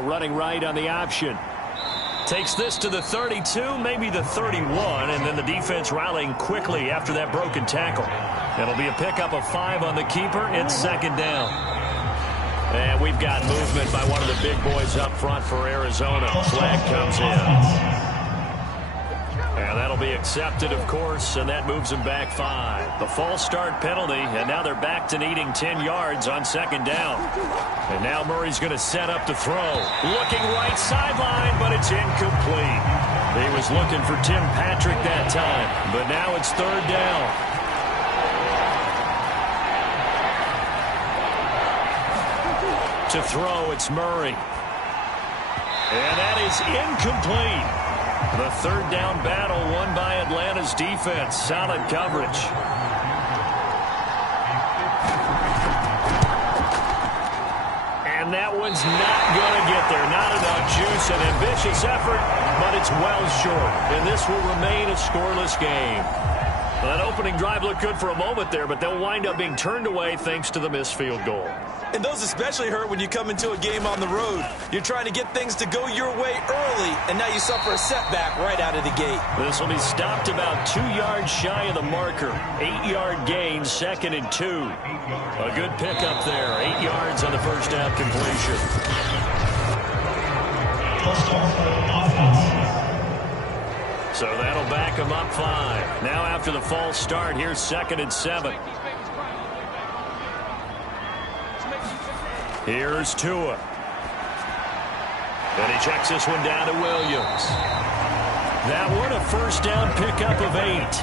Running right on the option. Takes this to the 32, maybe the 31, and then the defense rallying quickly after that broken tackle. It'll be a pickup of 5 on the keeper. It's second down. And we've got movement by one of the big boys up front for Arizona. Flag comes in. And that'll be accepted, of course, and that moves them back 5. The false start penalty, and now they're back to needing 10 yards on second down. And now Murray's going to set up to throw. Looking right sideline, but it's incomplete. He was looking for Tim Patrick that time, but now it's third down. To throw, it's Murray. And that is incomplete. The third down battle won by Atlanta's defense. Solid coverage. And that one's not going to get there. Not enough juice. An ambitious effort, but it's well short. And this will remain a scoreless game. Well, that opening drive looked good for a moment there, but they'll wind up being turned away thanks to the missed field goal. And those especially hurt when you come into a game on the road. You're trying to get things to go your way early, and now you suffer a setback right out of the gate. This will be stopped about 2 yards shy of the marker. 8-yard gain, 2nd and 2. A good pickup there. 8 yards on the first down completion. So that'll back them up 5. Now after the false start, here's 2nd and 7. Here's Tua. And he checks this one down to Williams. That one a first down pickup of 8.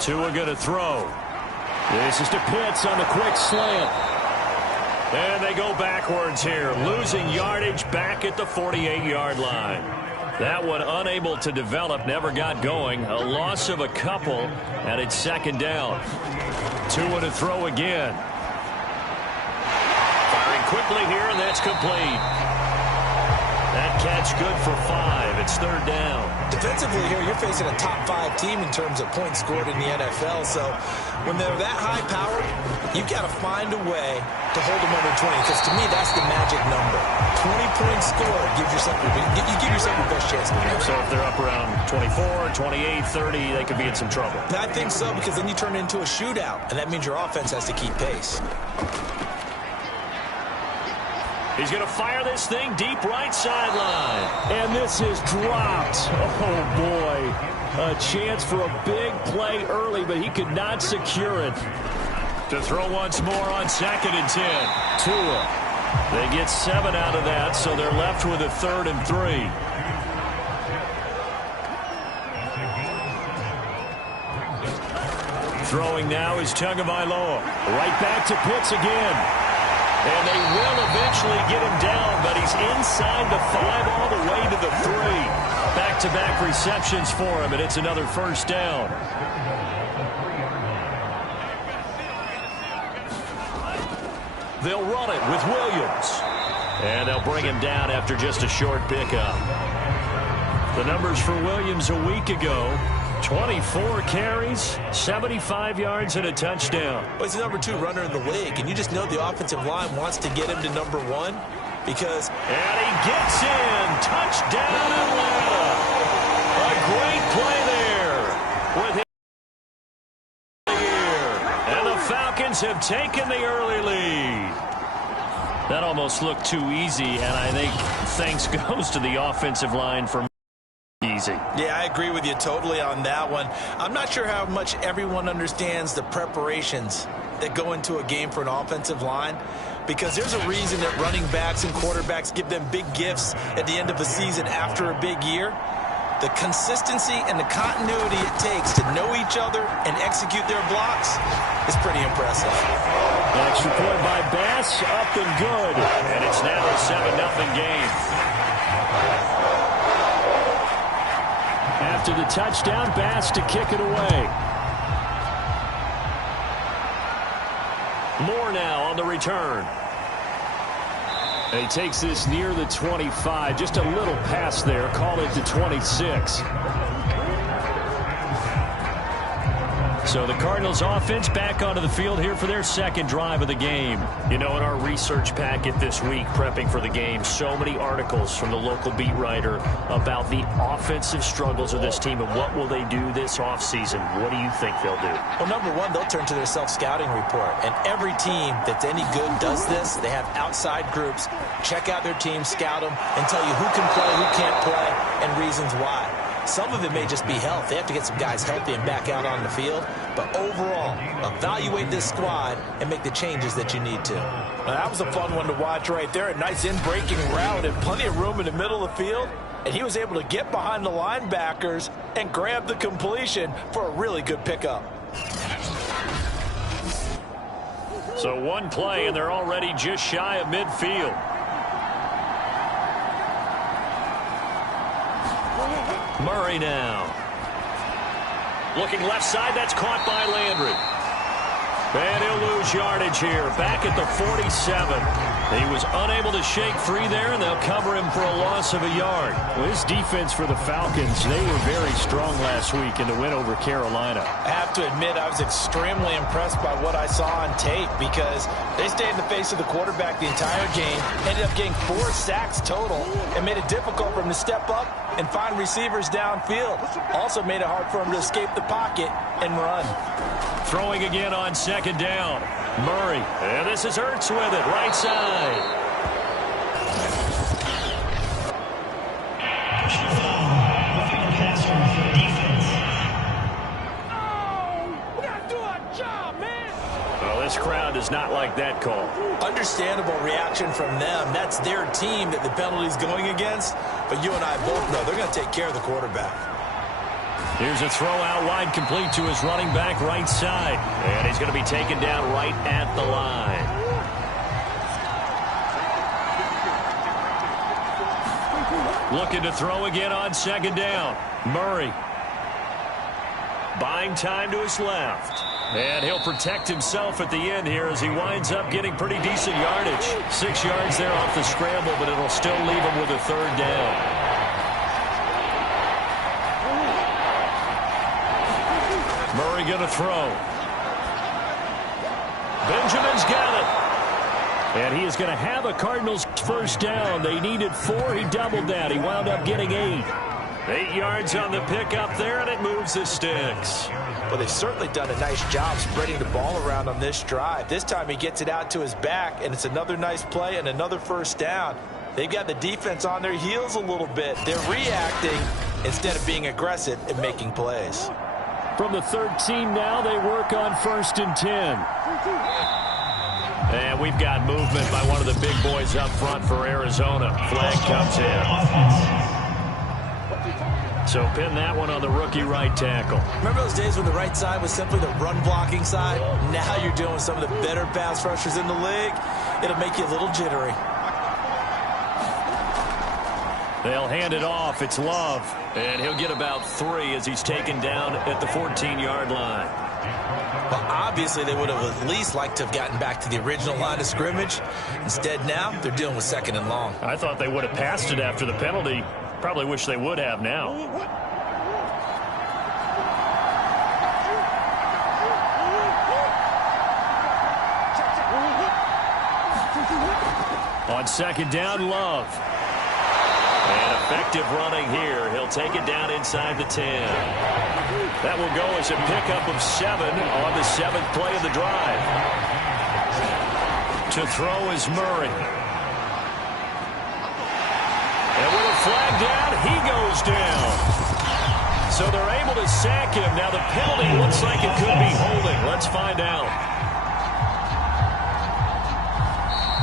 Tua going to throw. This is to Pitts on the quick slant. And they go backwards here, losing yardage back at the 48-yard line. That one unable to develop, never got going. A loss of a couple, and it's second down. Tua to throw again. Firing quickly here, and that's complete. That catch good for 5. It's third down. Defensively here, you're facing a top 5 team in terms of points scored in the NFL. So when they're that high powered, you've got to find a way to hold them under 20. Because to me, that's the magic number. 20 points scored gives yourself you give yourself your best chance to win. So if they're up around 24, 28, 30, they could be in some trouble. I think so, because then you turn it into a shootout, and that means your offense has to keep pace. He's going to fire this thing deep right sideline. And this is dropped. Oh, boy. A chance for a big play early, but he could not secure it. To throw once more on 2nd and 10. Tua. They get 7 out of that, so they're left with a 3rd and 3. Throwing now is Tagovailoa. Right back to Pitts again. And they will eventually get him down, but he's inside the 5 all the way to the 3. Back-to-back receptions for him, and it's another first down. They'll run it with Williams. And they'll bring him down after just a short pickup. The numbers for Williams a week ago: 24 carries, 75 yards, and a touchdown. Well, he's the number 2 runner in the league, and you just know the offensive line wants to get him to number 1 because... And he gets in. Touchdown, Atlanta. A great play there with him. And the Falcons have taken the early lead. That almost looked too easy, and I think thanks goes to the offensive line for easy. Yeah, I agree with you totally on that one. I'm not sure how much everyone understands the preparations that go into a game for an offensive line, because there's a reason that running backs and quarterbacks give them big gifts at the end of the season after a big year. The consistency and the continuity it takes to know each other and execute their blocks is pretty impressive. Extra point by Bass, up and good. And it's now a 7-0 game. After the touchdown, Bass to kick it away. Moore now on the return. And he takes this near the 25. Just a little pass there. Call it the 26. So the Cardinals offense back onto the field here for their second drive of the game. You know, in our research packet this week, prepping for the game, so many articles from the local beat writer about the offensive struggles of this team and what will they do this offseason. What do you think they'll do? Well, number one, they'll turn to their self-scouting report. And every team that's any good does this. They have outside groups. Check out their team, scout them, and tell you who can play, who can't play, and reasons why. Some of it may just be health. They have to get some guys healthy and back out on the field. But overall, evaluate this squad and make the changes that you need to. Now, that was a fun one to watch right there. A nice in-breaking route and plenty of room in the middle of the field. And he was able to get behind the linebackers and grab the completion for a really good pickup. So one play, and they're already just shy of midfield. Murray now. Looking left side, that's caught by Landry. And he'll lose yardage here, back at the 47. He was unable to shake free there, and they'll cover him for a loss of a yard. Well, this defense for the Falcons, they were very strong last week in the win over Carolina. I have to admit, I was extremely impressed by what I saw on tape because they stayed in the face of the quarterback the entire game, ended up getting 4 sacks total, and made it difficult for him to step up and find receivers downfield. Also made it hard for him to escape the pocket and run. Throwing again on second down. Murray. And this is Ertz with it, right side. We gotta do our job, man. Well, this crowd does not like that call. Understandable reaction from them. That's their team that the penalty's going against. But you and I both know they're going to take care of the quarterback. Here's a throw out wide, complete to his running back right side. And he's going to be taken down right at the line. Looking to throw again on second down. Murray. Buying time to his left. And he'll protect himself at the end here as he winds up getting pretty decent yardage. 6 yards there off the scramble, but it'll still leave him with a third down. Murray going to throw. Benjamin's got it. And he is going to have a Cardinals first down. They needed 4. He doubled that. He wound up getting 8. 8 yards on the pickup there, and it moves the sticks. Well, they've certainly done a nice job spreading the ball around on this drive. This time he gets it out to his back, and it's another nice play and another first down. They've got the defense on their heels a little bit. They're reacting instead of being aggressive and making plays. From the 13 now, they work on 1st and 10. And we've got movement by one of the big boys up front for Arizona. Flag comes in. So pin that one on the rookie right tackle. Remember those days when the right side was simply the run-blocking side? Now you're dealing with some of the better pass rushers in the league. It'll make you a little jittery. They'll hand it off. It's Love. And he'll get about 3 as he's taken down at the 14-yard line. Well, obviously, they would have at least liked to have gotten back to the original line of scrimmage. Instead, now they're dealing with 2nd and long. I thought they would have passed it after the penalty. Probably wish they would have now. On 2nd down, Love. And effective running here. He'll take it down inside the 10. That will go as a pickup of 7 on the 7th play of the drive. To throw is Murray. And with a flag down, he goes down. So they're able to sack him. Now the penalty looks like it could be holding. Let's find out.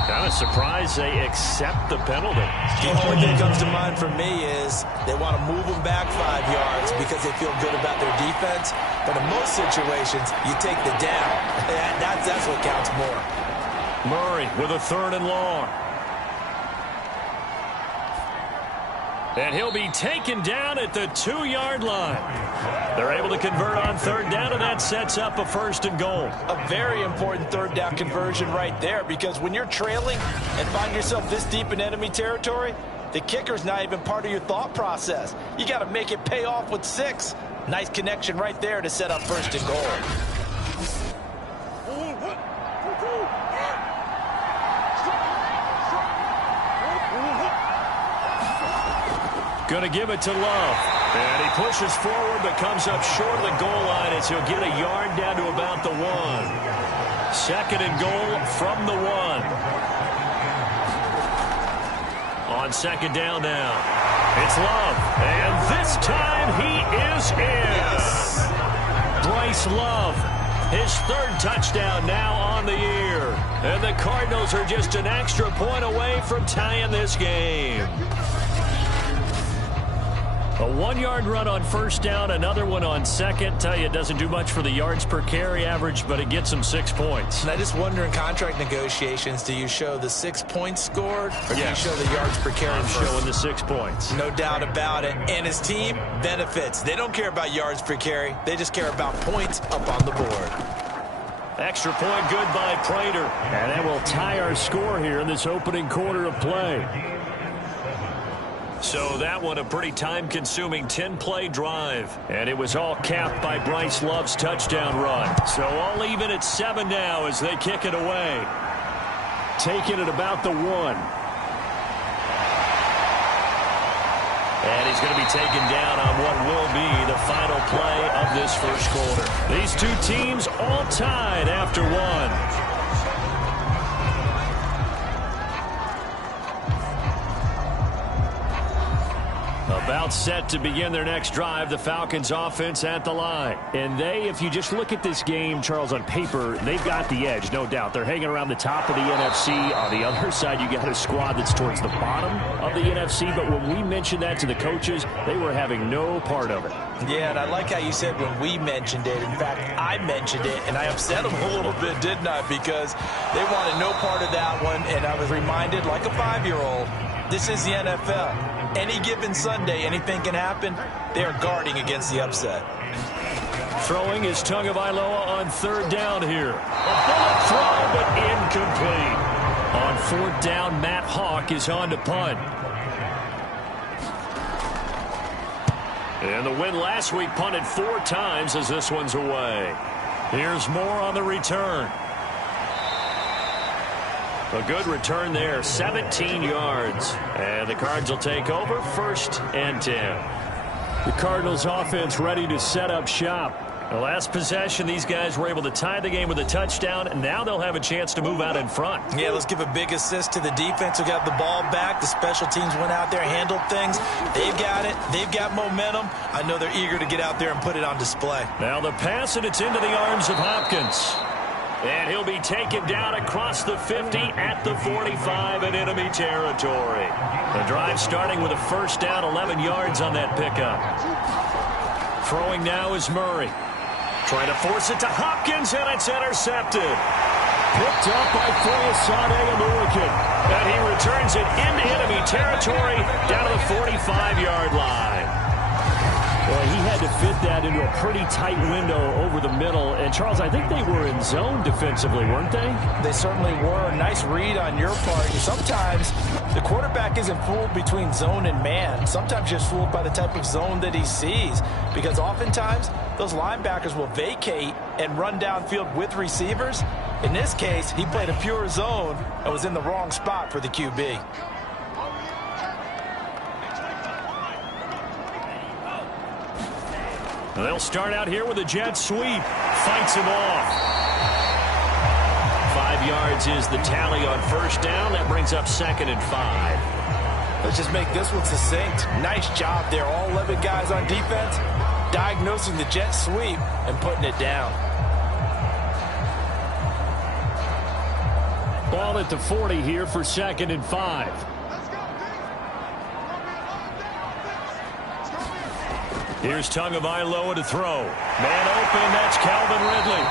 Kind of surprised they accept the penalty. The only thing that comes to mind for me is they want to move them back 5 yards because they feel good about their defense. But in most situations, you take the down. That's what counts more. Murray with a 3rd and long. And he'll be taken down at the 2-yard line. They're able to convert on 3rd down, and that sets up a 1st and goal. A very important 3rd down conversion right there, because when you're trailing and find yourself this deep in enemy territory, the kicker's not even part of your thought process. You got to make it pay off with 6. Nice connection right there to set up first and goal. Going to give it to Love. And he pushes forward but comes up short of the goal line as he'll get a yard down to about the 1. Second and goal from the 1. On second down now. It's Love. And this time he is in. Yes. Bryce Love. His third touchdown now on the year. And the Cardinals are just an extra point away from tying this game. A 1-yard run on first down, another one on second. Tell you, it doesn't do much for the yards per carry average, but it gets him 6 points. And I just wonder in contract negotiations, do you show the 6 points scored, or do you show the yards per carry? I'm showing the 6 points. No doubt about it. And his team benefits. They don't care about yards per carry. They just care about points up on the board. Extra point good by Prater. And that will tie our score here in this opening quarter of play. So that one a pretty time-consuming 10-play drive. And it was all capped by Bryce Love's touchdown run. So all even at 7 now as they kick it away. Taking it about the 1. And he's going to be taken down on what will be the final play of this first quarter. These two teams all tied after 1. About set to begin their next drive, the Falcons offense at the line. And they, if you just look at this game, Charles, on paper, they've got the edge, no doubt. They're hanging around the top of the NFC. On the other side, you got a squad that's towards the bottom of the NFC. But when we mentioned that to the coaches, they were having no part of it. Yeah, and I like how you said when we mentioned it. In fact, I mentioned it, and I upset them a little bit, didn't I? Because they wanted no part of that one, and I was reminded, like a 5-year-old, this is the NFL. Any given Sunday, anything can happen. They are guarding against the upset. Throwing is Tagovailoa on third down here. A bullet throw, but incomplete. On fourth down, Matt Hawk is on to punt. And the win last week punted 4 times as this one's away. Here's more on the return. A good return there, 17 yards. And the Cards will take over, 1st and 10. The Cardinals offense ready to set up shop. The last possession, these guys were able to tie the game with a touchdown, and now they'll have a chance to move out in front. Yeah, let's give a big assist to the defense who got the ball back. The special teams went out there, handled things. They've got it. They've got momentum. I know they're eager to get out there and put it on display. Now the pass, and it's into the arms of Hopkins. And he'll be taken down across the 50 at the 45 in enemy territory. The drive starting with a first down, 11 yards on that pickup. Throwing now is Murray. Trying to force it to Hopkins, and it's intercepted. Picked up by Foyesade American. And he returns it into enemy territory down to the 45-yard line. Well, he had to fit that into a pretty tight window over the middle. And, Charles, I think they were in zone defensively, weren't they? They certainly were. Nice read on your part. Sometimes the quarterback isn't fooled between zone and man. Sometimes just fooled by the type of zone that he sees. Because oftentimes, those linebackers will vacate and run downfield with receivers. In this case, he played a pure zone and was in the wrong spot for the QB. They'll start out here with a jet sweep. Fights him off. 5 yards is the tally on first down. That brings up 2nd and 5. Let's just make this one succinct. Nice job there. All 11 guys on defense diagnosing the jet sweep and putting it down. Ball at the 40 here for 2nd and 5. Here's Tagovailoa to throw. Man open, that's Calvin Ridley.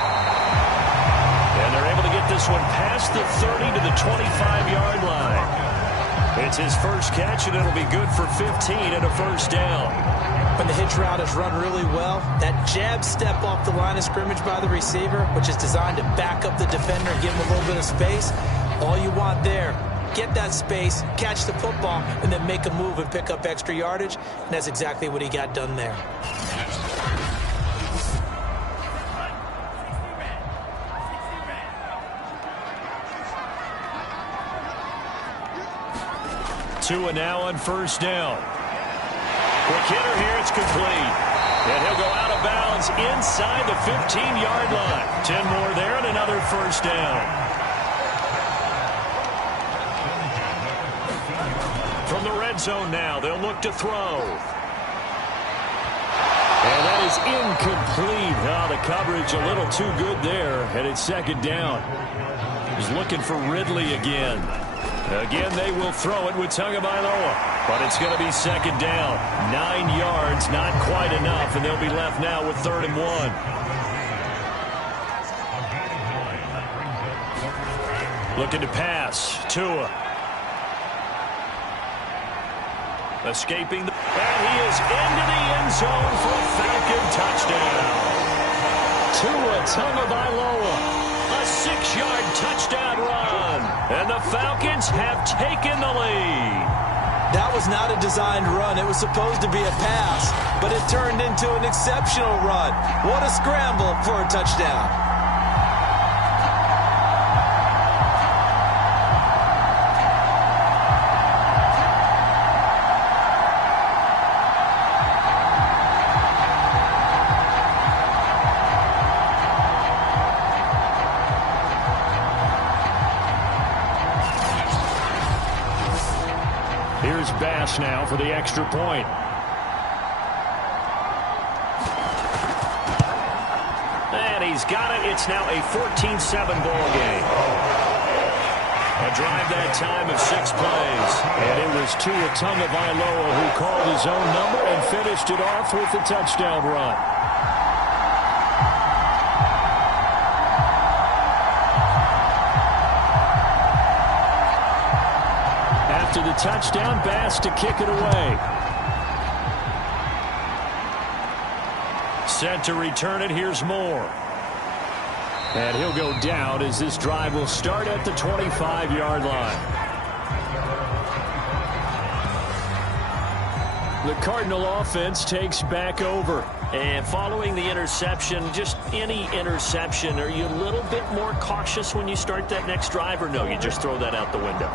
And they're able to get this one past the 30 to the 25-yard line. It's his first catch, and it'll be good for 15 and a first down. When the hitch route is run really well, that jab step off the line of scrimmage by the receiver, which is designed to back up the defender and give him a little bit of space, all you want there, get that space, catch the football, and then make a move and pick up extra yardage. And that's exactly what he got done there. Tua now on first down. Quick hitter here. It's complete. And he'll go out of bounds inside the 15-yard line. 10 more there and another first down. From the red zone now, they'll look to throw. And that is incomplete. Oh, the coverage a little too good there, and it's second down. He's looking for Ridley again. Again, they will throw it with TOM-AS1's. But it's going to be second down. 9 yards, not quite enough, and they'll be left now with 3rd and 1. Looking to pass. Tua. Escaping. And he is into the end zone for a Falcon touchdown. Tua Tagovailoa. A 6-yard touchdown run. And the Falcons have taken the lead. That was not a designed run. It was supposed to be a pass, but it turned into an exceptional run. What a scramble for a touchdown. Here's Bass now for the extra point. And he's got it. It's now a 14-7 ball game. A drive that time of 6 plays. And it was Tua Tagovailoa who called his own number and finished it off with the touchdown run. To the touchdown, Bass to kick it away. Set to return it. Here's Moore. And he'll go down as this drive will start at the 25-yard line. The Cardinal offense takes back over. And following the interception, just any interception, are you a little bit more cautious when you start that next drive, or no, you just throw that out the window?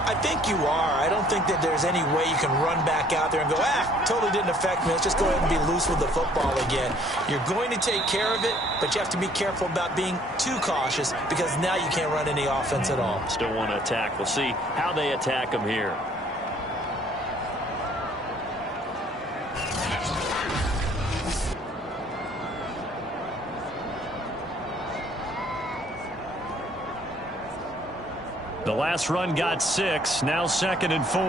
I think you are. I don't think that there's any way you can run back out there and go, totally didn't affect me. Let's just go ahead and be loose with the football again. You're going to take care of it, but you have to be careful about being too cautious because now you can't run any offense at all. Still want to attack. We'll see how they attack them here. The last run got 6, now 2nd and 4.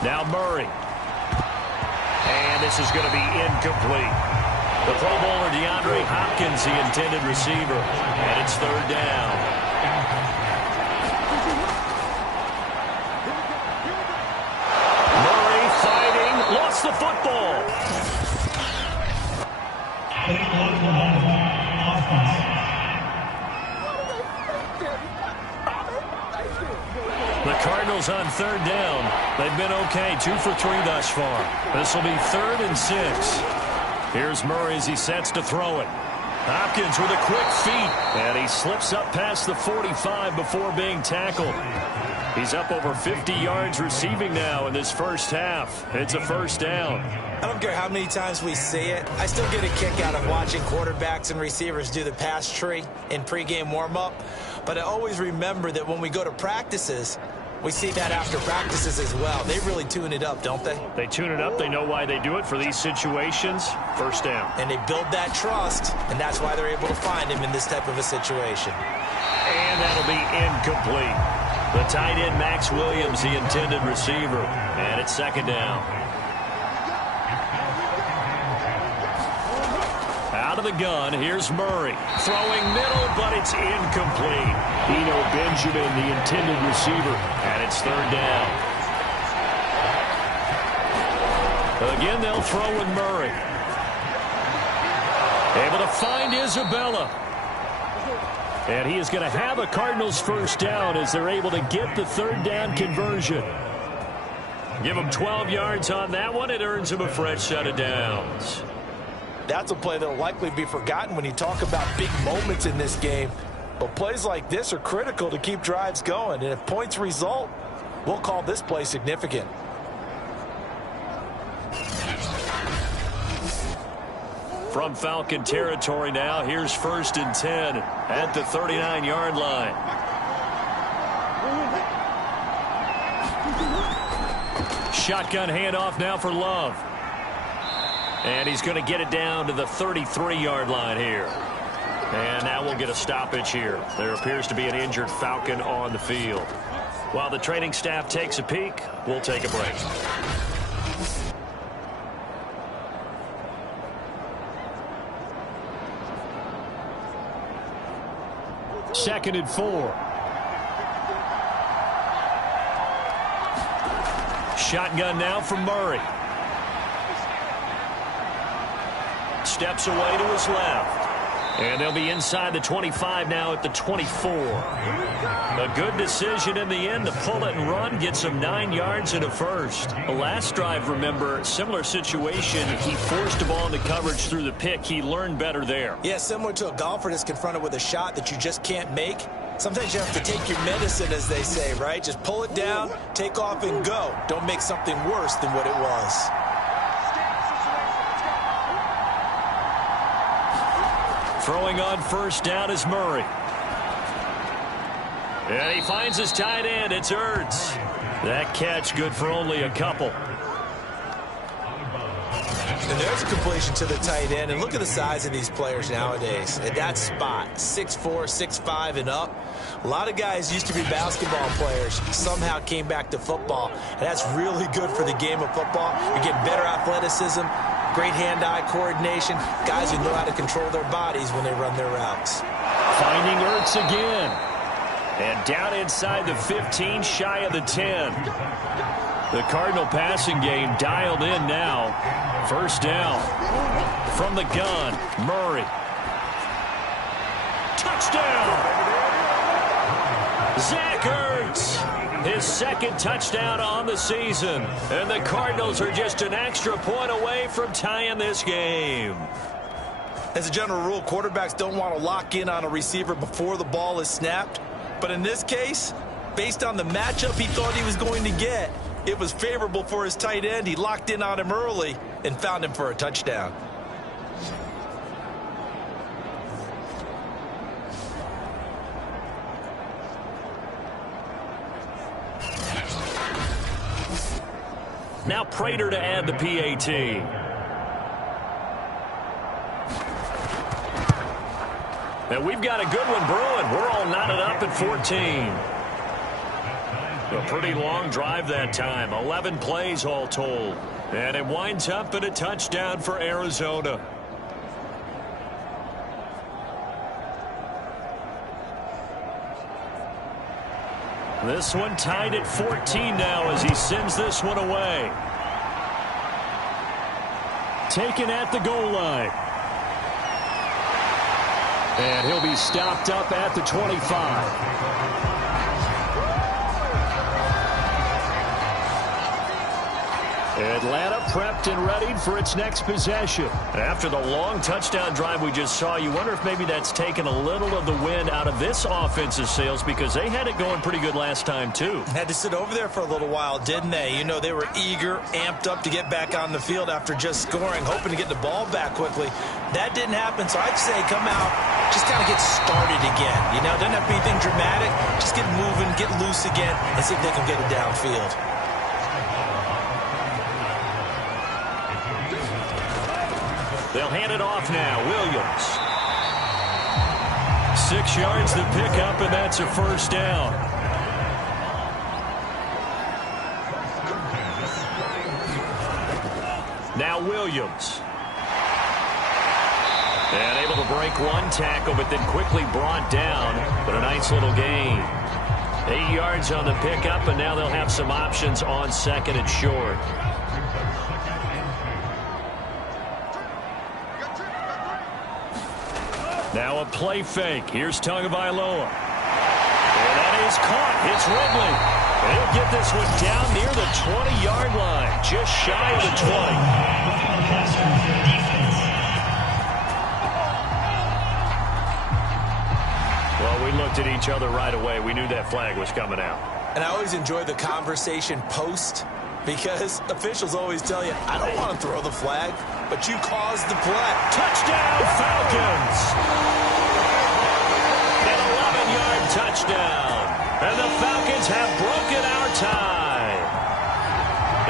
Now Murray. And this is going to be incomplete. The Pro Bowler DeAndre Hopkins, the intended receiver. And it's 3rd down. Murray fighting, lost the football. The Cardinals on 3rd down. They've been okay, 2 for 3 thus far. This will be 3rd and 6. Here's Murray as he sets to throw it. Hopkins with a quick feet, and he slips up past the 45 before being tackled. He's up over 50 yards receiving now in this first half. It's a 1st down. I don't care how many times we see it. I still get a kick out of watching quarterbacks and receivers do the pass tree in pregame warm-up. But I always remember that when we go to practices, we see that after practices as well. They really tune it up, don't they? They tune it up. They know why they do it for these situations. 1st down. And they build that trust, and that's why they're able to find him in this type of a situation. And that'll be incomplete. The tight end, Max Williams, the intended receiver. And it's 2nd down. Out of the gun, here's Murray. Throwing middle, but it's incomplete. Eno Benjamin, the intended receiver. And it's 3rd down. Again, they'll throw with Murray. Able to find Isabella. And he is going to have a Cardinals 1st down as they're able to get the 3rd down conversion. Give him 12 yards on that one. It earns him a fresh set of downs. That's a play that will likely be forgotten when you talk about big moments in this game. But plays like this are critical to keep drives going. And if points result, we'll call this play significant. From Falcon territory now, here's 1st and 10 at the 39-yard line. Shotgun handoff now for Love. And he's going to get it down to the 33-yard line here. And now we'll get a stoppage here. There appears to be an injured Falcon on the field. While the training staff takes a peek, we'll take a break. Second and 4. Shotgun now from Murray. Steps away to his left. And they'll be inside the 25 now at the 24. A good decision in the end to pull it and run, get some 9 yards and a first. The last drive, remember, similar situation. He forced the ball into coverage through the pick. He learned better there. Yeah, similar to a golfer that's confronted with a shot that you just can't make. Sometimes you have to take your medicine, as they say, right? Just pull it down, take off, and go. Don't make something worse than what it was. Throwing on first down is Murray. And he finds his tight end. It's Ertz. That catch good for only a couple. And there's a completion to the tight end. And look at the size of these players nowadays. At that spot, 6'4", 6'5", and up. A lot of guys used to be basketball players, somehow came back to football. And that's really good for the game of football. You're getting better athleticism, great hand-eye coordination, guys who know how to control their bodies when they run their routes. Finding Ertz again. And down inside the 15, shy of the 10. The Cardinal passing game dialed in now. First down from the gun, Murray. Touchdown! Zach Ertz, his second touchdown on the season. And the Cardinals are just an extra point away from tying this game. As a general rule, quarterbacks don't want to lock in on a receiver before the ball is snapped. But in this case, based on the matchup he thought he was going to get, it was favorable for his tight end. He locked in on him early and found him for a touchdown. Now Prater to add the PAT. And we've got a good one brewing. We're all knotted up at 14. A pretty long drive that time. 11 plays all told. And it winds up in a touchdown for Arizona. This one tied at 14 now as he sends this one away. Taken at the goal line. And he'll be stopped up at the 25. Atlanta prepped and ready for its next possession. After the long touchdown drive we just saw, you wonder if maybe that's taken a little of the wind out of this offense's sails, because they had it going pretty good last time too. Had to sit over there for a little while, didn't they? You know, they were eager, amped up to get back on the field after just scoring, hoping to get the ball back quickly. That didn't happen, so I'd say come out, just kind of get started again. You know, doesn't have to be anything dramatic. Just get moving, get loose again, and see if they can get it downfield. They'll hand it off now. Williams. 6 yards to pick up, and that's a first down. Now Williams. And able to break one tackle, but then quickly brought down. But a nice little gain. 8 yards on the pickup, and now they'll have some options on second and short. Now a play fake. Here's Tagovailoa. And that is caught. It's Ridley. And he'll get this one down near the 20-yard line. Just shy of the 20. Well, we we looked at each other right away. We knew that flag was coming out. And I always enjoy the conversation post, because officials always tell you, I don't want to throw the flag, but you caused the play. Touchdown, Falcons! An 11-yard touchdown. And the Falcons have broken our tie.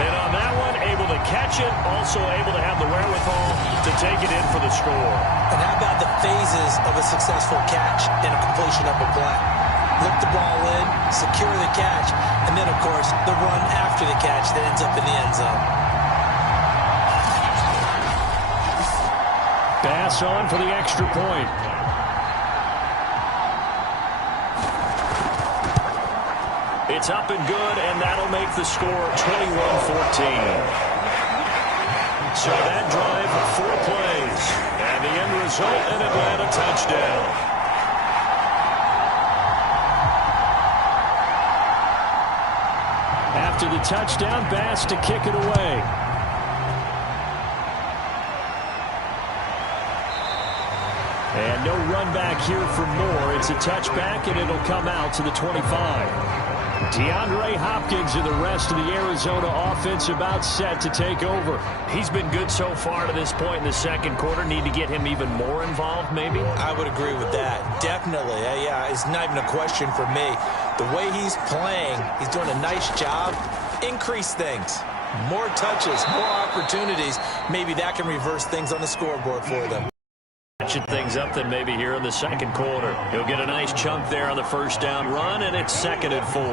And on that one, able to catch it, also able to have the wherewithal to take it in for the score. And how about the phases of a successful catch and a completion of a play? Look the ball in, secure the catch, and then, of course, the run after the catch that ends up in the end zone. Pass on for the extra point. It's up and good, and that'll make the score 21-14. So that drive, 4 plays, and the end result, an Atlanta touchdown. After the touchdown, Bass to kick it away. And no run back here for more. It's a touchback, and it'll come out to the 25. DeAndre Hopkins and the rest of the Arizona offense about set to take over. He's been good so far to this point in the second quarter. Need to get him even more involved, maybe? I would agree with that. Definitely. Yeah, it's not even a question for me. The way he's playing, he's doing a nice job. Increase things. More touches, more opportunities. Maybe that can reverse things on the scoreboard for them. Catching things up then maybe here in the second quarter. He'll get a nice chunk there on the first down run, and it's 2nd and 4.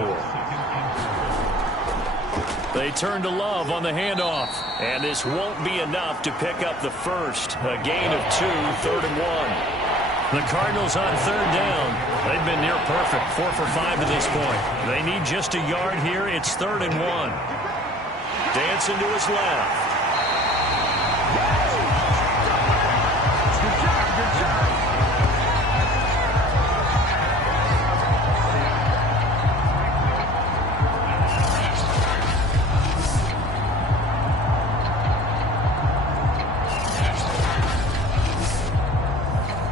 They turn to Love on the handoff, and this won't be enough to pick up the first. A gain of 2, 3rd and 1. The Cardinals on 3rd down. They've been near perfect, 4 for 5 to this point. They need just a yard here. It's 3rd and 1. Dancing to his left.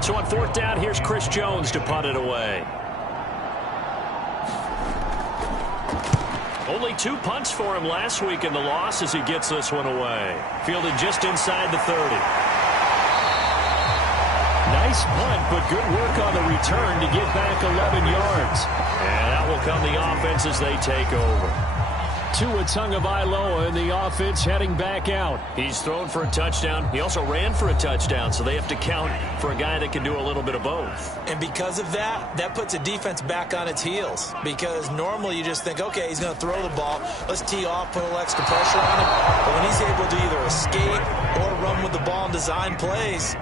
So on 4th down, here's Chris Jones to punt it away. Only 2 punts for him last week in the loss as he gets this one away. Fielded just inside the 30. Nice punt, but good work on the return to get back 11 yards. And out will come the offense as they take over. Tua Tagovailoa and the offense heading back out. He's thrown for a touchdown. He also ran for a touchdown, so they have to count for a guy that can do a little bit of both. And because of that, that puts a defense back on its heels. Because normally you just think, okay, he's going to throw the ball. Let's tee off, put a little extra pressure on him. But when he's able to either escape or run with the ball and design plays,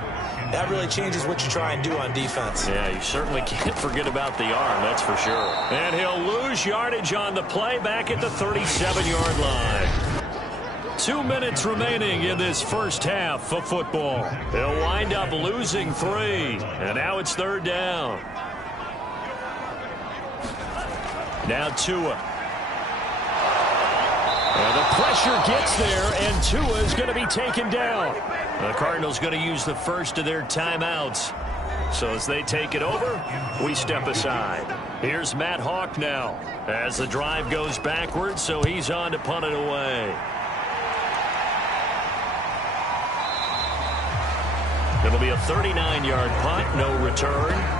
that really changes what you try and do on defense. Yeah, you certainly can't forget about the arm, that's for sure. And he'll lose yardage on the play back at the 37-yard line. 2 minutes remaining in this first half of football. They'll wind up losing 3, and now it's 3rd down. Now Tua. And the pressure gets there, and Tua is going to be taken down. The Cardinals going to use the first of their timeouts. So as they take it over, we step aside. Here's Matt Hawk now as the drive goes backwards, so he's on to punt it away. It'll be a 39-yard punt, no return.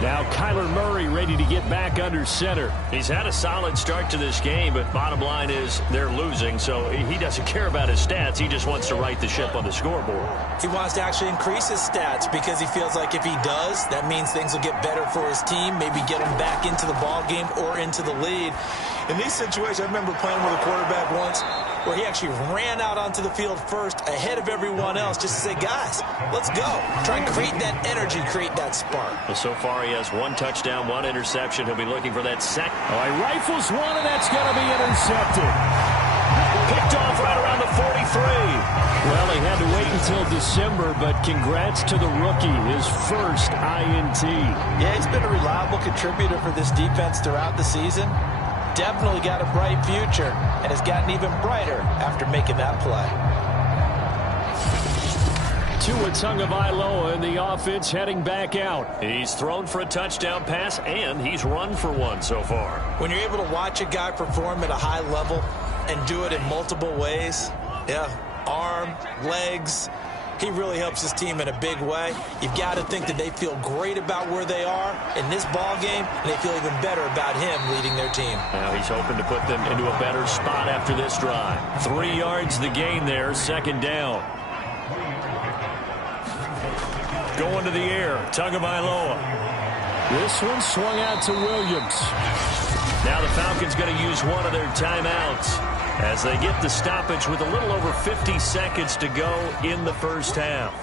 Now Kyler Murray ready to get back under center. He's had a solid start to this game, but bottom line is they're losing, so he doesn't care about his stats. He just wants to right the ship on the scoreboard. He wants to actually increase his stats because he feels like if he does, that means things will get better for his team, maybe get him back into the ball game or into the lead. In these situations, I remember playing with a quarterback once where he actually ran out onto the field first ahead of everyone else just to say, guys, let's go. Try and create that energy, create that spark. Well, so far he has 1 touchdown, 1 interception. He'll be looking for that second. Oh, he rifles one, and that's going to be intercepted. Picked off right around the 43. Well, he had to wait until December, but congrats to the rookie, his first INT. Yeah, he's been a reliable contributor for this defense throughout the season. Definitely got a bright future, and has gotten even brighter after making that play. Tua Tagovailoa and the offense heading back out. He's thrown for a touchdown pass, and he's run for one so far. When you're able to watch a guy perform at a high level and do it in multiple ways, arm, legs, he really helps his team in a big way. You've got to think that they feel great about where they are in this ball game, and they feel even better about him leading their team. Now he's hoping to put them into a better spot after this drive. 3 yards the gain there, second down. Going to the air, Tagovailoa. This one swung out to Williams. Now the Falcons going to use one of their timeouts as they get the stoppage with a little over 50 seconds to go in the first half.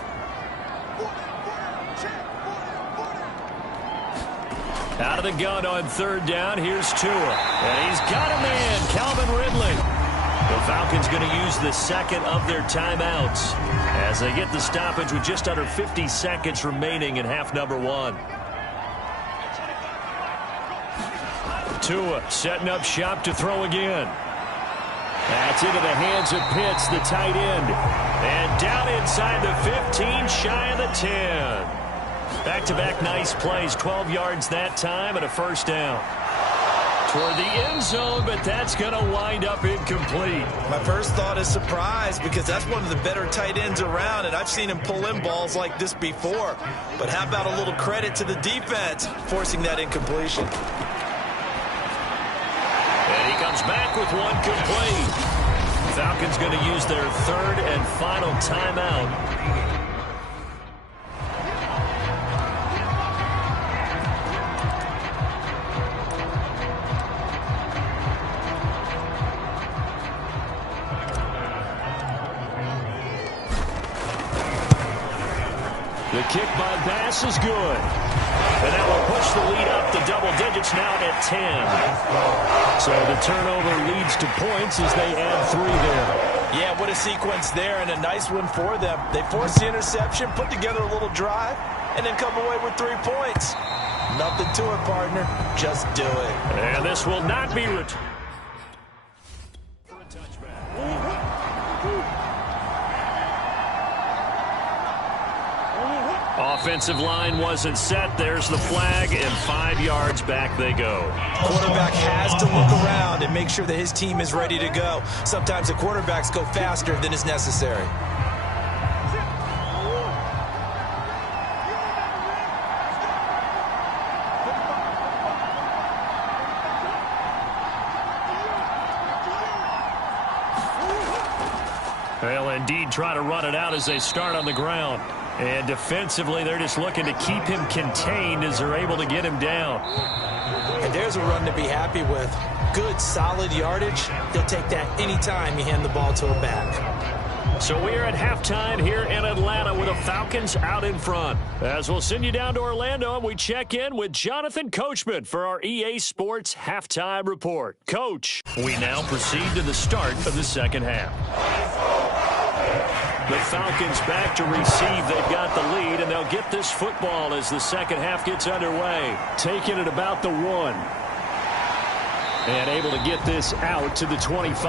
Out of the gun on third down, here's Tua. And he's got a man, Calvin Ridley. The Falcons going to use the second of their timeouts as they get the stoppage with just under 50 seconds remaining in half number 1. Tua setting up shop to throw again. That's into the hands of Pitts, the tight end. And down inside the 15, shy of the 10. Back-to-back nice plays, 12 yards that time and a first down. Toward the end zone, but that's going to wind up incomplete. My first thought is surprise because that's one of the better tight ends around, and I've seen him pull in balls like this before. But how about a little credit to the defense forcing that incompletion? And he comes back with one complete. Falcons going to use their third and final timeout. The kick by Bass is good. And that will push the lead up to double digits now at 10. So the turnover leads to points as they add 3 there. Yeah, what a sequence there, and a nice one for them. They force the interception, put together a little drive, and then come away with 3 points. Nothing to it, partner. Just do it. And this will not be returned. Offensive line wasn't set. There's the flag, and 5 yards back they go. Quarterback has to look around and make sure that his team is ready to go. Sometimes the quarterbacks go faster than is necessary. They'll indeed try to run it out as they start on the ground. And defensively, they're just looking to keep him contained as they're able to get him down. And there's a run to be happy with. Good, solid yardage. He'll take that anytime you hand the ball to him back. So we are at halftime here in Atlanta with the Falcons out in front. As we'll send you down to Orlando, and we check in with Jonathan Coachman for our EA Sports Halftime Report. Coach, we now proceed to the start of the second half. The Falcons back to receive. They've got the lead, and they'll get this football as the second half gets underway. Taking it about the 1. And able to get this out to the 25.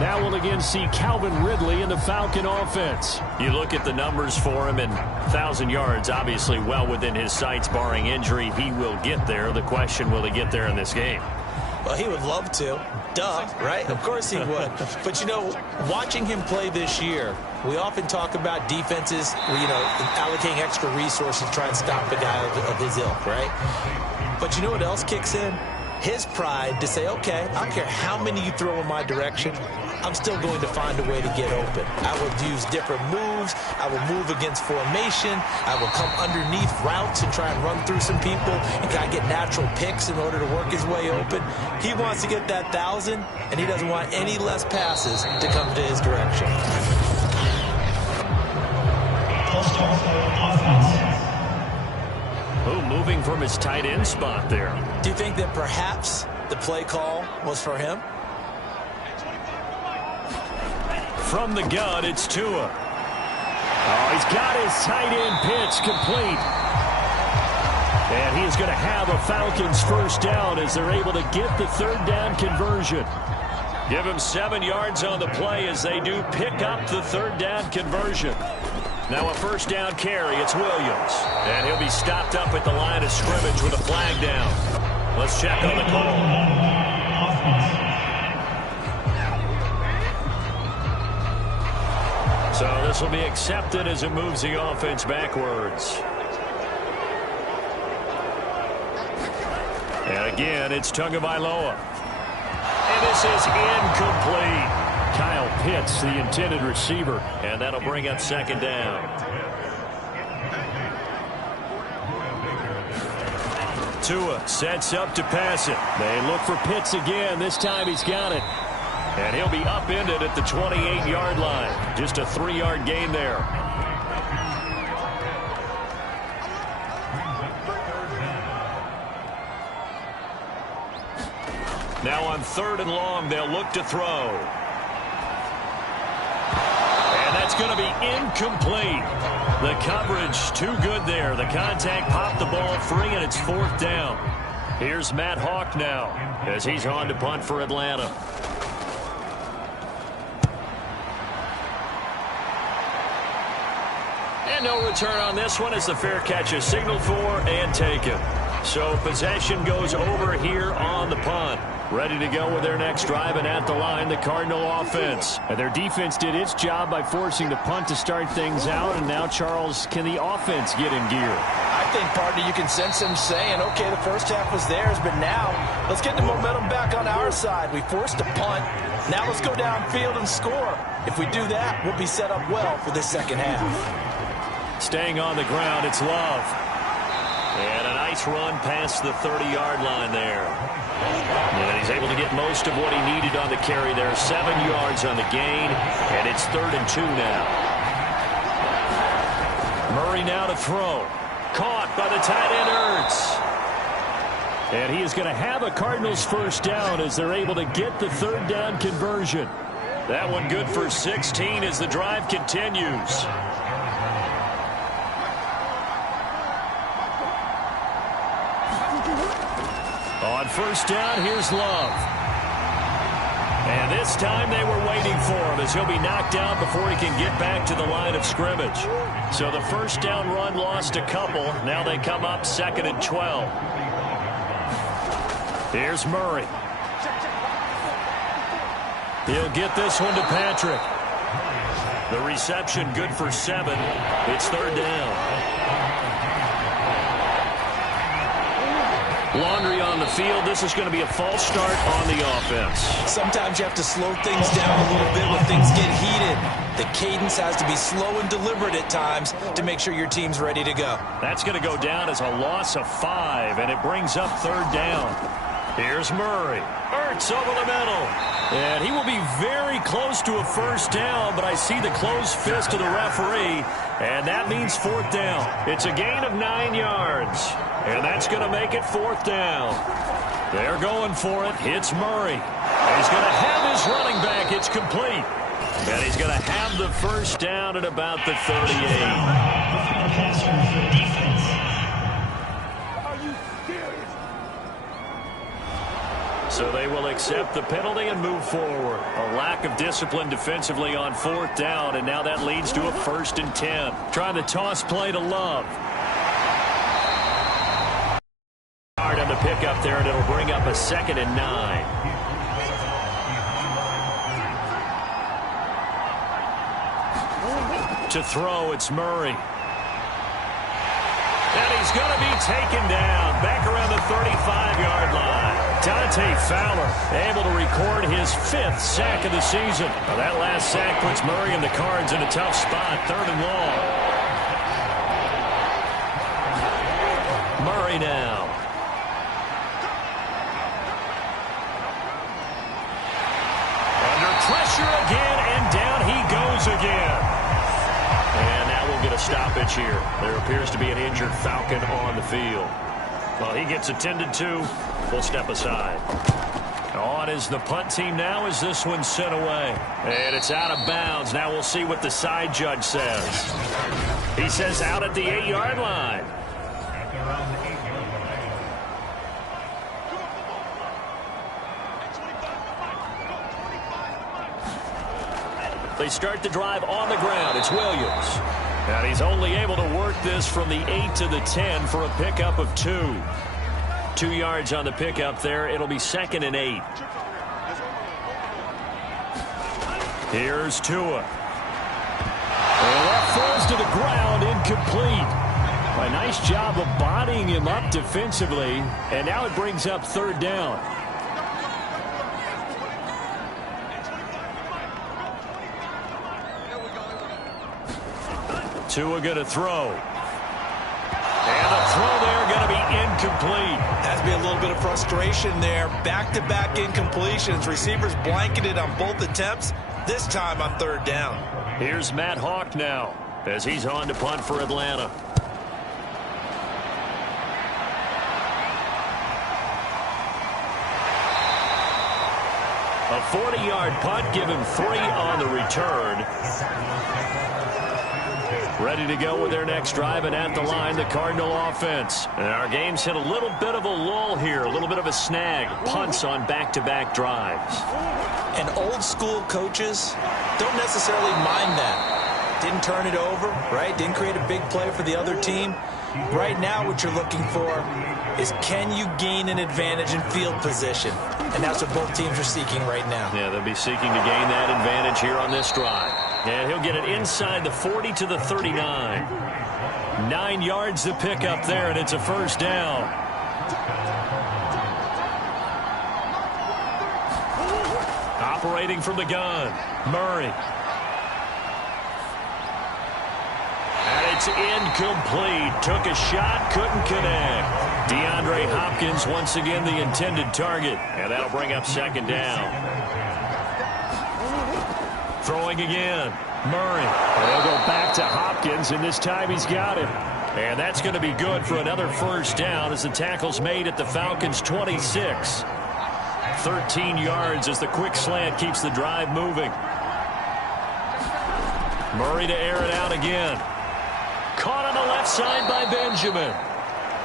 Now we'll again see Calvin Ridley in the Falcon offense. You look at the numbers for him, and 1,000 yards obviously well within his sights, barring injury. He will get there. The question, will he get there in this game? Well, he would love to. Duh, right? Of course he would. But, you know, watching him play this year, we often talk about defenses, allocating extra resources to try and stop a guy of his ilk, right? But you know what else kicks in? His pride to say, okay, I don't care how many you throw in my direction, I'm still going to find a way to get open. I will use different moves. I will move against formation. I will come underneath routes and try and run through some people and kind of get natural picks in order to work his way open. He wants to get that 1,000, and he doesn't want any less passes to come to his direction. Oh, moving from his tight end spot there. Do you think that perhaps the play call was for him? From the gun, it's Tua. Oh, he's got his tight end pitch complete. And he is going to have a Falcons first down as they're able to get the third down conversion. Give him 7 yards on the play as they do pick up the third down conversion. Now a first down carry. It's Williams. And he'll be stopped up at the line of scrimmage with a flag down. Let's check on the call. So this will be accepted as it moves the offense backwards. And again, it's Tagovailoa. And this is incomplete. Kyle Pitts, the intended receiver. And that'll bring up second down. Tua sets up to pass it. They look for Pitts again. This time he's got it. And he'll be upended at the 28-yard line. Just a 3-yard gain there. Now on 3rd and long, they'll look to throw. And that's going to be incomplete. The coverage too good there. The contact popped the ball free, and it's 4th down. Here's Matt Hawk now as he's on to punt for Atlanta. And no return on this one as the fair catch is signaled for and taken. So possession goes over here on the punt. Ready to go with their next drive, and at the line, the Cardinal offense. And their defense did its job by forcing the punt to start things out. And now, Charles, can the offense get in gear? I think, partner, you can sense him saying, okay, the first half was theirs, but now let's get the momentum back on our side. We forced a punt. Now let's go downfield and score. If we do that, we'll be set up well for this second half. Staying on the ground, it's Love. And a nice run past the 30-yard line there. And he's able to get most of what he needed on the carry there. 7 yards on the gain, and it's 3rd and 2 now. Murray now to throw. Caught by the tight end, Ertz. And he is going to have a Cardinals first down as they're able to get the 3rd down conversion. That one good for 16 as the drive continues. On first down, here's Love. And this time they were waiting for him as he'll be knocked out before he can get back to the line of scrimmage. So the first down run lost a couple. Now they come up 2nd and 12. Here's Murray. He'll get this one to Patrick. The reception good for 7. It's 3rd down. Laundry on the field. This is going to be a false start on the offense. Sometimes you have to slow things down a little bit when things get heated. The cadence has to be slow and deliberate at times to make sure your team's ready to go. That's going to go down as a loss of 5, and it brings up 3rd down. Here's Murray. Ertz over the middle. And he will be very close to a first down, but I see the closed fist of the referee, and that means 4th down. It's a gain of 9 yards, and that's going to make it 4th down. They're going for it. It's Murray. And he's going to have his running back. It's complete. And he's going to have the first down at about the 38. So they will accept the penalty and move forward. A lack of discipline defensively on 4th down, and now that leads to a 1st and 10. Trying the toss play to Love. Hard on the pickup there, and it'll bring up a 2nd and 9. To throw, it's Murray. And he's going to be taken down back around the 35-yard line. Dante Fowler able to record his 5th sack of the season. Well, that last sack puts Murray and the Cards in a tough spot, 3rd and long. Murray now. Under pressure again, and down he goes again. And now we'll get a stoppage here. There appears to be an injured Falcon on the field. Well, he gets attended to. We'll step aside. On is the punt team now as this one's sent away. And it's out of bounds. Now we'll see what the side judge says. He says out at the 8-yard line. They start the drive on the ground. It's Williams. And he's only able to work this from the 8 to the 10 for a pickup of 2. 2 yards on the pickup there. It'll be 2nd and 8. Here's Tua. And that falls to the ground, incomplete. A nice job of bodying him up defensively, and now it brings up 3rd down. Tua going to throw. And the throw there going to be incomplete. Has to be a little bit of frustration there. Back-to-back incompletions. Receivers blanketed on both attempts, this time on 3rd down. Here's Matt Hawk now as he's on to punt for Atlanta. A 40-yard punt, give him 3 on the return. Ready to go with their next drive, and at the line, the Cardinal offense. And our game's hit a little bit of a lull here, a little bit of a snag. Punts on back-to-back drives. And old-school coaches don't necessarily mind that. Didn't turn it over, right? Didn't create a big play for the other team. Right now, what you're looking for is, can you gain an advantage in field position? And that's what both teams are seeking right now. Yeah, they'll be seeking to gain that advantage here on this drive. And he'll get it inside the 40 to the 39. 9 yards to pick up there, and it's a 1st down. Operating from the gun, Murray. And it's incomplete. Took a shot, couldn't connect. DeAndre Hopkins once again the intended target, and that'll bring up 2nd down. Throwing again, Murray. They'll go back to Hopkins, and this time he's got it. And that's going to be good for another 1st down as the tackle's made at the Falcons' 26. 13 yards as the quick slant keeps the drive moving. Murray to air it out again. Caught on the left side by Benjamin.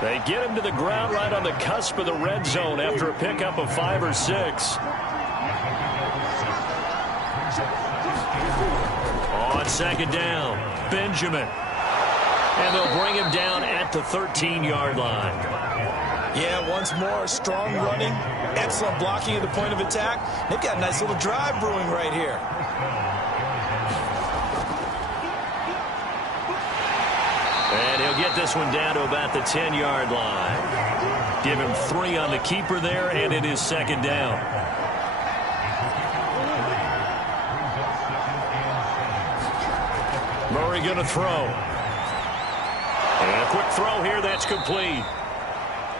They get him to the ground right on the cusp of the red zone after a pickup of 5 or 6. On 2nd down, Benjamin. And they'll bring him down at the 13-yard line. Yeah, once more, strong running, excellent blocking at the point of attack. They've got a nice little drive brewing right here. And he'll get this one down to about the 10-yard line. Give him 3 on the keeper there, and it is 2nd down. Murray going to throw. And a quick throw here, that's complete.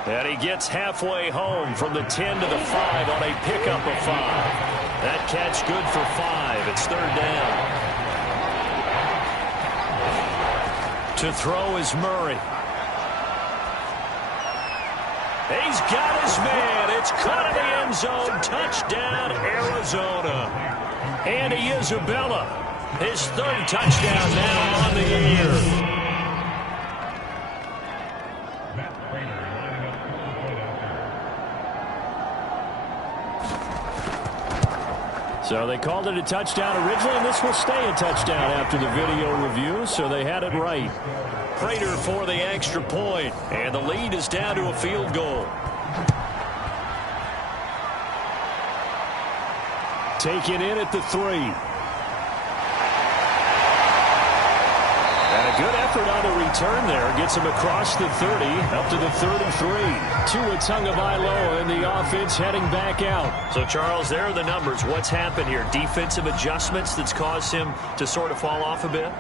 And he gets halfway home from the 10 to the 5 on a pickup of 5. That catch good for 5. It's 3rd down. To throw is Murray. He's got his man. It's caught in the end zone. Touchdown, Arizona. Andy Isabella, his 3rd touchdown now on the year. So they called it a touchdown originally, and this will stay a touchdown after the video review, so they had it right. Prater for the extra point, and the lead is down to a field goal. Taken in at the 3. And a good effort on the return there. Gets him across the 30, up to the 33. Tua Tagovailoa in the offense heading back out. So, Charles, there are the numbers. What's happened here? Defensive adjustments that's caused him to sort of fall off a bit?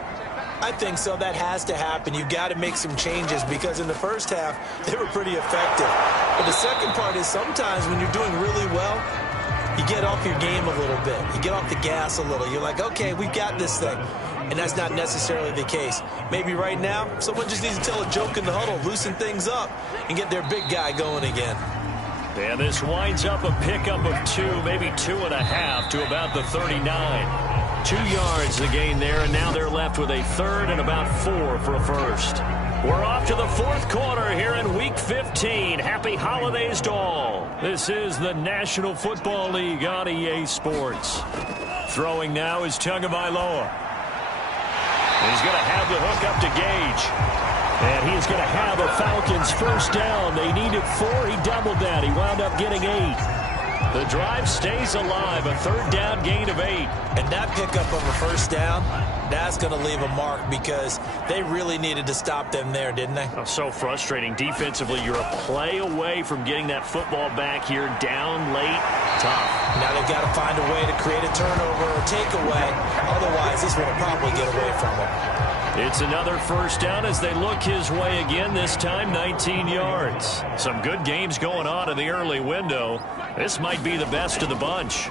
I think so. That has to happen. You've got to make some changes because in the first half, they were pretty effective. But the second part is sometimes when you're doing really well, you get off your game a little bit. You get off the gas a little. You're like, okay, we've got this thing. And that's not necessarily the case. Maybe right now, someone just needs to tell a joke in the huddle, loosen things up, and get their big guy going again. And this winds up a pickup of 2, maybe 2.5 to about the 39. 2 yards the gain there, and now they're left with a 3rd and about 4 for a 1st. We're off to the 4th quarter here in Week 15. Happy holidays to all. This is the National Football League on EA Sports. Throwing now is Tagovailoa. He's going to have the hook up to Gage. And he's going to have a Falcons first down. They needed 4. He doubled that. He wound up getting 8. The drive stays alive. A third down gain of 8. And that pickup of a first down, that's going to leave a mark because they really needed to stop them there, didn't they? Oh, so frustrating. Defensively, you're a play away from getting that football back here down late. Tough. Now they've got to find a way to create a turnover or takeaway. Otherwise, this will probably get away from them. It's another first down as they look his way again, this time 19 yards. Some good games going on in the early window. This might be the best of the bunch.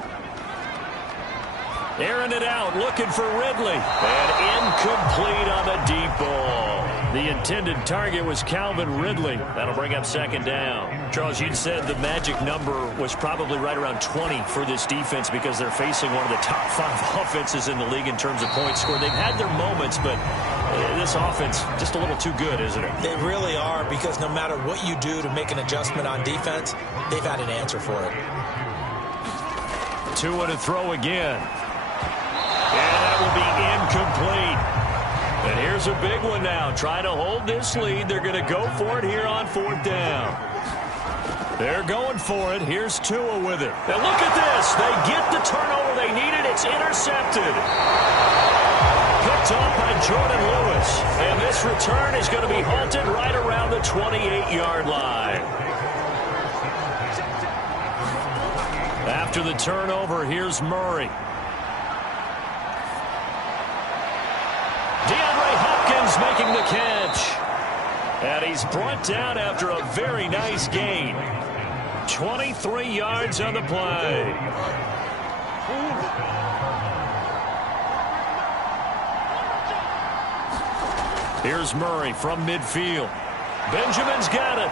Airing it out, looking for Ridley. And incomplete on the deep ball. The intended target was Calvin Ridley. That'll bring up second down. Charles, you said the magic number was probably right around 20 for this defense because they're facing one of the top 5 offenses in the league in terms of points scored. They've had their moments, but this offense just a little too good, isn't it? They really are, because no matter what you do to make an adjustment on defense, they've had an answer for it. 2 and a throw again. And that will be incomplete. And here's a big one now. Trying to hold this lead. They're going to go for it here on 4th down. They're going for it. Here's Tua with it. Now look at this. They get the turnover they needed. It's intercepted. Picked off by Jordan Lewis. And this return is going to be halted right around the 28-yard line. After the turnover, here's Murray. Making the catch. And he's brought down after a very nice gain. 23 yards on the play. Here's Murray from midfield. Benjamin's got it.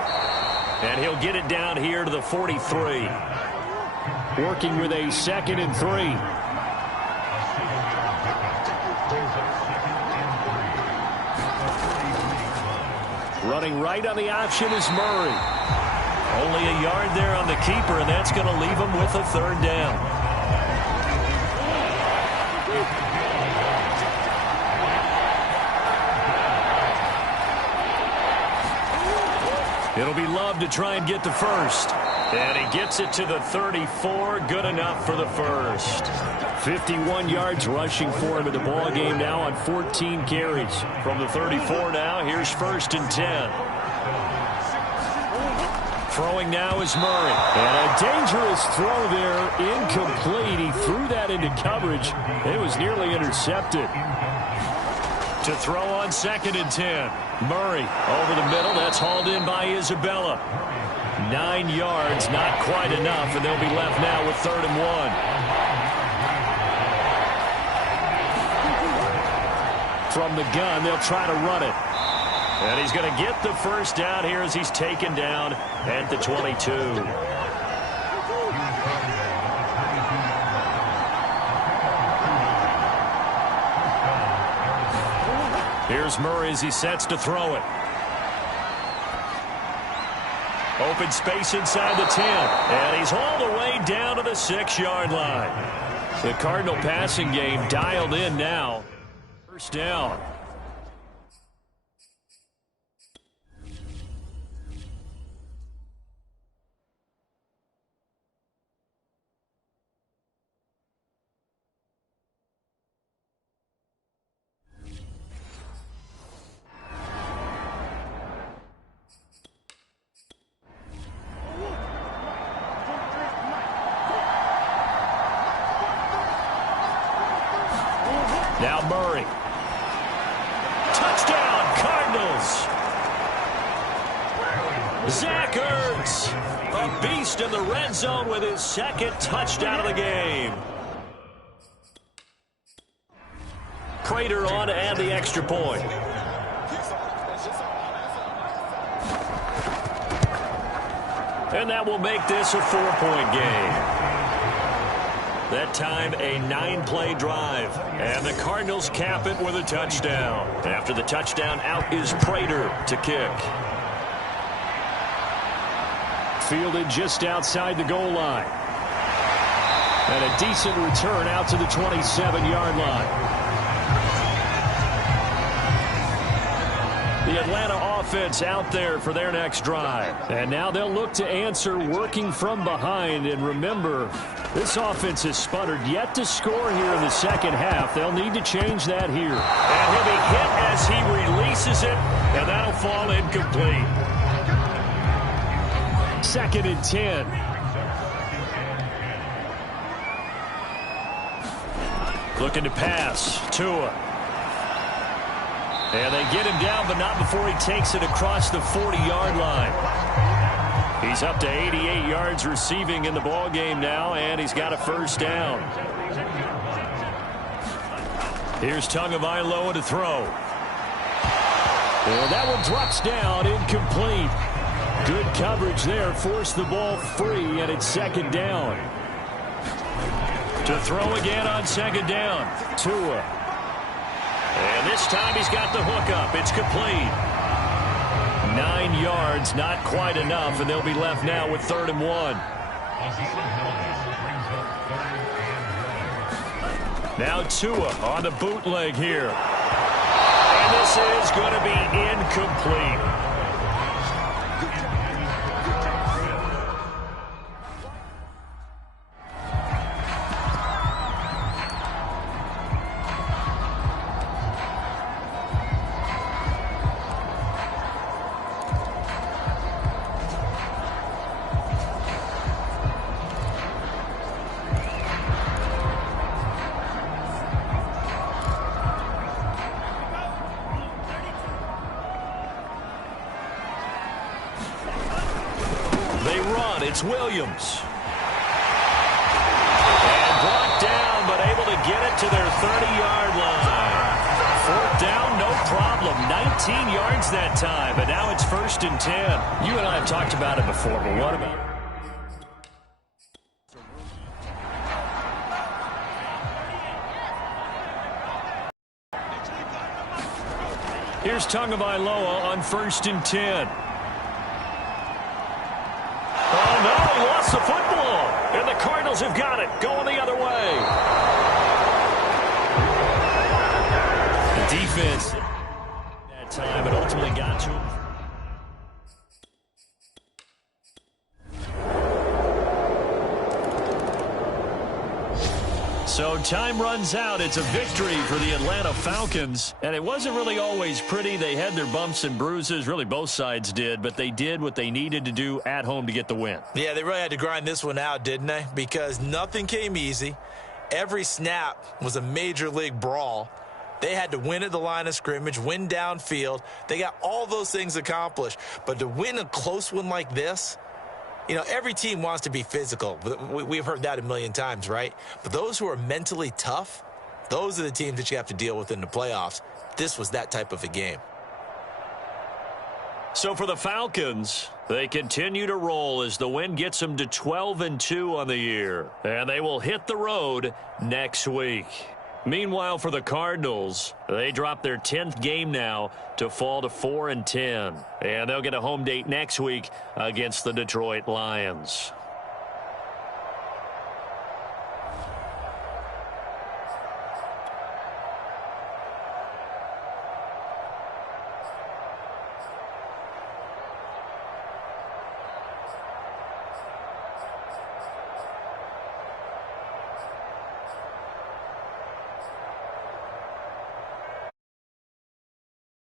And he'll get it down here to the 43. Working with a 2nd and 3. Running right on the option is Murray. Only a yard there on the keeper, and that's going to leave him with a 3rd down. It'll be Love to try and get the first. And he gets it to the 34. Good enough for the first. 51 yards rushing for him in the ball game now on 14 carries. From the 34 now, here's 1st and 10. Throwing now is Murray. And a dangerous throw there, incomplete. He threw that into coverage. It was nearly intercepted. To throw on 2nd and 10. Murray over the middle. That's hauled in by Isabella. 9 yards, not quite enough, and they'll be left now with 3rd and 1. From the gun, they'll try to run it. And he's going to get the first down here as he's taken down at the 22. Here's Murray as he sets to throw it. Open space inside the 10. And he's hauled the way down to the 6-yard line. The Cardinal passing game dialed in now. First down. Now Murray. Touchdown, Cardinals. Zach Ertz, a beast in the red zone with his 2nd touchdown of the game. Prater on to add the extra point. And that will make this a 4-point game. That time, a 9-play drive. And the Cardinals cap it with a touchdown. After the touchdown, out is Prater to kick. Fielded just outside the goal line. And a decent return out to the 27-yard line. The Atlanta offense out there for their next drive. And now they'll look to answer working from behind. And remember, this offense has sputtered yet to score here in the second half. They'll need to change that here. And he'll be hit as he releases it, and that'll fall incomplete. 2nd and 10. Looking to pass. Tua. And they get him down, but not before he takes it across the 40-yard line. He's up to 88 yards receiving in the ballgame now, and he's got a first down. Here's Tagovailoa to throw. And that one drops down, incomplete. Good coverage there, forced the ball free, and it's 2nd down. To throw again on 2nd down. Tua. And this time he's got the hook up. It's complete. 9 yards, not quite enough, and they'll be left now with 3rd and 1. Now Tua on the bootleg here. And this is going to be incomplete. It's Williams. And brought down, but able to get it to their 30-yard line. 4th down, no problem. 19 yards that time, but now it's 1st and 10. You and I have talked about it before, but what about... Here's Tagovailoa on 1st and 10. Oh, no, he lost the football. And the Cardinals have got it, going the other way. The defense that time, but ultimately got to him. So time runs out. It's a victory for the Atlanta Falcons. And it wasn't really always pretty. They had their bumps and bruises. Really, both sides did. But they did what they needed to do at home to get the win. Yeah, they really had to grind this one out, didn't they? Because nothing came easy. Every snap was a major league brawl. They had to win at the line of scrimmage, win downfield. They got all those things accomplished. But to win a close one like this, you know, every team wants to be physical. We've heard that a million times, right? But those who are mentally tough, those are the teams that you have to deal with in the playoffs. This was that type of a game. So for the Falcons, they continue to roll as the win gets them to 12-2 on the year. And they will hit the road next week. Meanwhile, for the Cardinals, they drop their 10th game now to fall to 4-10. And they'll get a home date next week against the Detroit Lions.